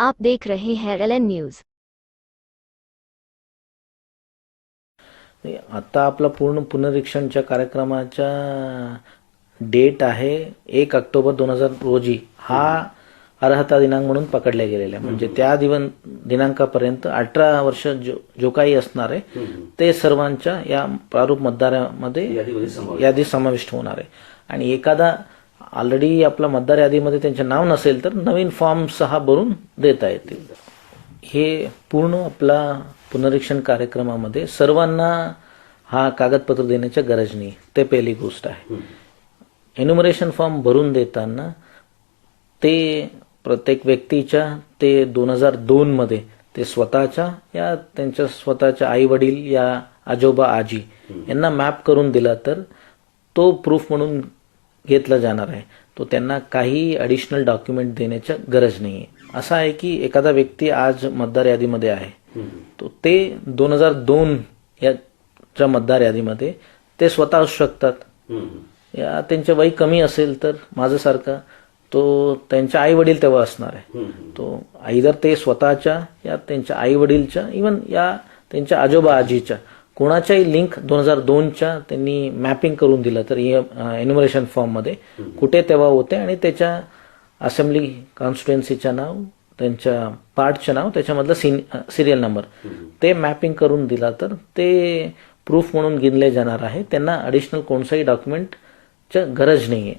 आप देख रहे हैं LN न्यूज। आता आपला पूर्ण पुनरीक्षणच्या कार्यक्रमाचा डेट आहे 1 ऑक्टोबर 2000 रोजी. हा अर्हता दिनांक म्हणून पकडला गेलेला आहे. म्हणजे त्या दिनांकापर्यंत 18 वर्ष जो काही असणार आहे ते सर्वांच्या या प्रारूप मतदारामध्ये यादी समाविष्ट होणार आहे. आणि एखादा ऑलरेडी आपला मतदार यादीमध्ये त्यांचे नाव नसेल तर नवीन फॉर्म 6 भरून देता येतील. हे पूर्ण आपला पुनरीक्षण कार्यक्रमामध्ये सर्वांना हा कागदपत्र देण्याची गरज नाही, ते पहिली गोष्ट आहे. एन्युमरेशन फॉर्म भरून देताना ते प्रत्येक व्यक्तीच्या ते 2002 मध्ये ते स्वतःच्या या त्यांच्या स्वतःच्या आई वडील या आजोबा आजी यांना मॅप करून दिला तर तो प्रूफ म्हणून घेतला जाणार आहे. तो त्यांना काही ॲडिशनल डॉक्युमेंट देण्याची गरज नाही आहे. असं आहे की एखादा व्यक्ती आज मतदार यादीमध्ये आहे तो ते 2002 याच्या मतदार यादीमध्ये ते स्वतः असू शकतात. या त्यांचे वय कमी असेल तर माझ्यासारखा तो त्यांच्या आई वडील तेव्हा असणार आहे. तो आईदर ते स्वतःच्या या त्यांच्या आई वडीलच्या इवन या त्यांच्या आजोबा आजीच्या कोणाच्याही लिंक 2002च्या त्यांनी मॅपिंग करून दिलं तर एन्युमरेशन फॉर्म मध्ये कुठे तेव्हा होते आणि त्याच्या असेंब्ली कॉन्स्टिट्युएन्सीचं नाव त्यांच्या पार्टचं नाव त्याच्यामधलं सिरियल नंबर ते मॅपिंग करून दिला तर ते प्रूफ म्हणून गिनले जाणार आहे. त्यांना ॲडिशनल कोणत्याही डॉक्युमेंटच्या गरज नाही आहे.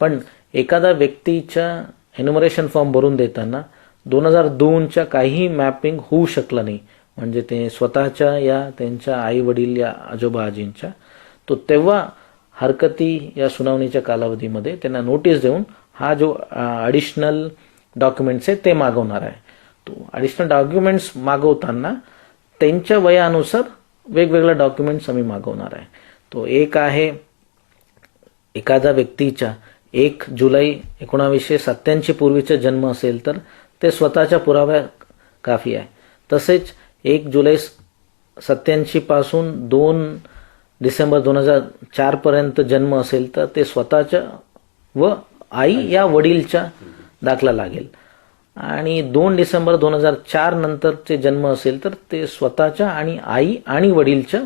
पण एखादा व्यक्तीच्या एन्युमरेशन फॉर्म भरून देताना 2002च्या काही मॅपिंग होऊ शकलं नाही म्हणजे ते स्वतःच्या या त्यांच्या आई वडील या आजोबा आजींच्या तो तेव्हा हरकती या सुनावणीच्या कालावधीमध्ये त्यांना नोटीस देऊन हा जो ॲडिशनल डॉक्युमेंट्स आहे ते मागवणार आहे. तो ॲडिशनल डॉक्युमेंट्स मागवताना त्यांच्या वयानुसार वेगवेगळे डॉक्युमेंट्स आम्ही मागवणार आहे. तो एक आहे एखाद्या व्यक्तीच्या 1 जुलै 1987 पूर्वीचा जन्म असेल तर ते स्वतःच्या पुराव्या काफी आहे. तसेच 1 जुलै 87 पासून 2 डिसेंबर 2004 पर्यंत जन्म असेल तर ते स्वतःच्या व आई या वडीलच्या दाखला लागेल. आणि 2 डिसेंबर 2004 नंतरचे जन्म असेल तर ते स्वतःच्या आणि आई आणि वडीलच्या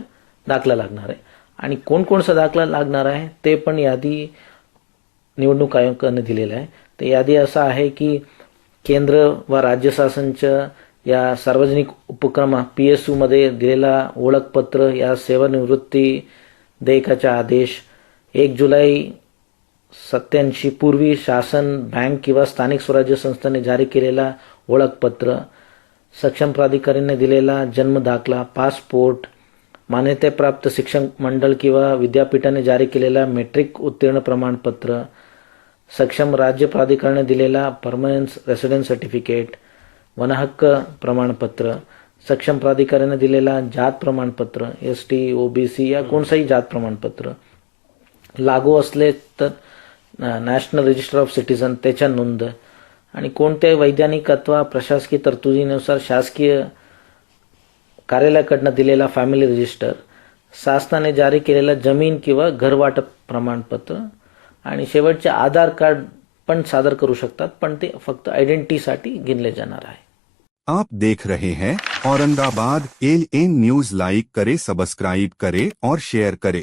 दाखला लागणार आहे. आणि कोणकोणचा दाखला लागणार आहे ते पण यादी निवडणूक आयोगाने दिलेलं आहे. ते यादी असं आहे की केंद्र व राज्य शासनच्या या सार्वजनिक उपक्रम PSU मध्ये दिलेला ओळखपत्र या सेवानिवृत्ती देयकाचा आदेश 1 जुलै 87 पूर्वी शासन बँक किंवा स्थानिक स्वराज्य संस्थांनी जारी केलेला ओळखपत्र सक्षम प्राधिकाऱ्याने दिलेला जन्म दाखला पासपोर्ट मान्यताप्राप्त शिक्षण मंडळ किंवा विद्यापीठाने जारी केलेला मेट्रिक उत्तीर्ण प्रमाणपत्र सक्षम राज्य प्राधिकरणाने दिलेला परमनंट रेसिडेन्स सर्टिफिकेट वनहक्क प्रमाणपत्र सक्षम प्राधिकाऱ्याने दिलेला जात प्रमाणपत्र ST OBC या कोणताही जात प्रमाणपत्र लागू असले तर नॅशनल रजिस्टर ऑफ सिटीजन त्याच्या नोंद आणि कोणत्याही वैधानिक अथवा प्रशासकीय तरतुदीनुसार शासकीय कार्यालयाकडनं दिलेला फॅमिली रजिस्टर शासनाने जारी केलेला जमीन किंवा घर वाटप प्रमाणपत्र आणि शेवटचे आधार कार्ड पण सादर करू शकतात पण ते फक्त आयडेंटिटीसाठी गिनले जाणार आहे. आप देख रहे हैं औरंगाबाद LN न्यूज. लाइक करे, सब्सक्राइब करे और शेयर करे.